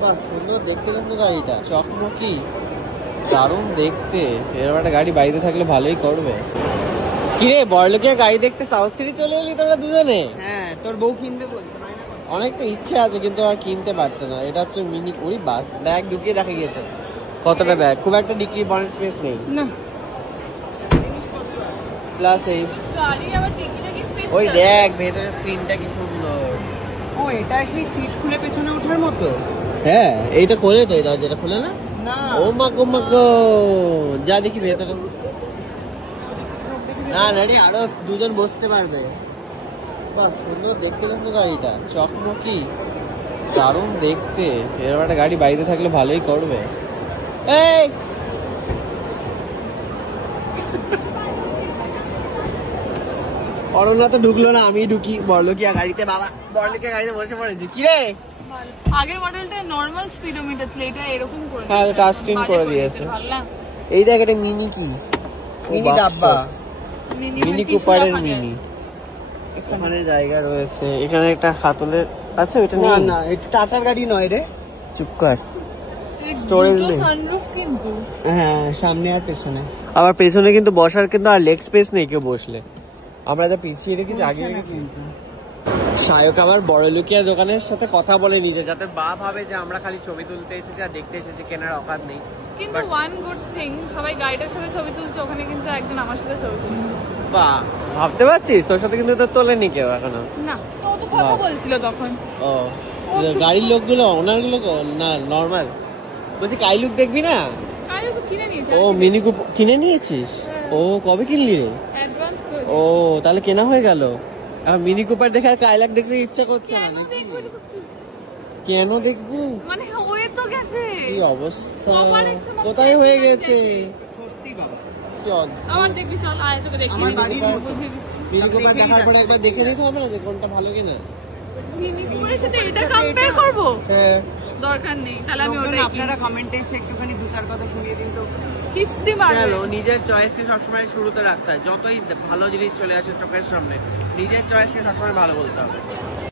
বাহ, সুন্দর দেখতে কিন্তু গাড়িটা, চকমকি, দারুণ দেখতে। এরকম একটা গাড়ি বাড়িতে থাকলে ভালোই করবে। কিরে বড়লোকিয়া গাড়ি দেখতে সাউথ সিটি চলে এলি তোরা দুজনে? হ্যাঁ, তোর বউ কিনবে বলছে। অনেক তো ইচ্ছে আছে কিন্তু আর কিনতে পারছে না। এটা হচ্ছে মিনি কুড়ি বাস। ব্যাগ ঢুকিয়ে দেখা গিয়েছে কতটা ব্যাগ, খুব একটা ডিকি বনেট স্পেস নেই না। প্লাস এই গাড়ি আবার ডিকিতে কি স্পেস? ওই দেখ ভেতরে স্ক্রিনটা কি সুন্দর। ও, এটা সেই সিট খুলে পেছনে ওঠার মতো। হ্যাঁ এইটা খোলে তো, এই দরজাটা খোলে না? না, ও মাগো যা দেখি ভেতরে। না না রে, আরো দুজন বসতে পারবে। বাহ, সুন্দর দেখতে কিন্তু গাড়িটা, চকমকি, দারুণ দেখতে। এরকম একটা গাড়ি বাড়িতে থাকলে ভালোই করবে। এই অরণ্যা তো ঢুকলো না, আমি ঢুকি বড়লোকিয়া গাড়িতে। বাবা বড়লোকিয়া গাড়িতে বসে পড়েছি। কি রে? আগের মডেলটা নরমাল স্পিডোমিটার ছিল, এটা এরকম করে হ্যাঁ, টাচ স্ক্রিন করে দিয়েছে। এই দেখ এটা মিনি কি, মিনি ডাব্বা, মিনি কুপারের মিনি। এখানে জায়গা রয়েছে, এখানে একটা হাতলের আছে। ওইটা না নেই। না, এটা টাটার গাড়ি নয় রে। চুপ কর। স্টোরেজ নেই। সানরুফ কিন্তু হ্যাঁ, সামনে আর পেছনে। আবার পেছনে কিন্তু বসার কিন্তু আর লেগ স্পেস নেই কেউ বসলে। আমরা যা পিছিয়ে রেখেছি, আগে রেখেছি। সায়ক আবার বড়লোকিয়া দোকানের সাথে কথা বলে নিয়েছে, যাতে বা ভাবে যে আমরা খালি ছবি তুলতে এসেছি আর দেখতে এসেছি, কেনার অকাত নেই। কিন্তু ওয়ান গুড থিং, সবাই গাড়িটার সাথে ছবি তুলছে, ওখানে কিন্তু একজন আমার সাথে ছবি তুলছে। বাহ, ভাবতে পারছিস তোর সাথে কিন্তু তো তোলেনি কেউ এখনো। না, তো ও তো কথা বলছিল তখন। ও গাড়ির লোকগুলো, ওনার গুলো না নরমাল। বলছি কাই লুক দেখবি না? কাজে তো কিনে নিয়েছে। ও মিনি কুপ কিনে নিয়েছিস? ও কবে কিনলি রে? অ্যাডভান্স করে। ও তাহলে কেনা হয়ে গেল। এখন মিনি কুপার দেখে আর কাইলাক দেখতে ইচ্ছা করছে না কেন নাকি? দেখবো এটা তো কি? কেন দেখবো? মানে ওয়ে তো গেছে। কি অবস্থা, সবার একটা মতো কোথায় হয়ে গেছে? সত্যি বাবা, কি আমার দেখবি, চল আয় তোকে দেখিয়ে আমার দিই। বাড়ির বুঝিয়ে দিচ্ছি। মিনি কুপার দেখার পরে একবার দেখে নিতে হবে না যে কোনটা ভালো কিনা? মিনি কুপারের সাথে এটা কম্পেয়ার করবো? হ্যাঁ, দরকার নেই, তাহলে আমি ওটাই আপনারা কমেন্টে এসে একটুখানি দু চার কথা শুনিয়ে দিন তো। কিস্তি মারবে। চলো, নিজের চয়েসকে সবসময় শুরুতে রাখতে হয়। যতই ভালো জিনিস চলে আসে চোখের সামনে, নিজের চয়েসকে সবসময় ভালো বলতে হবে।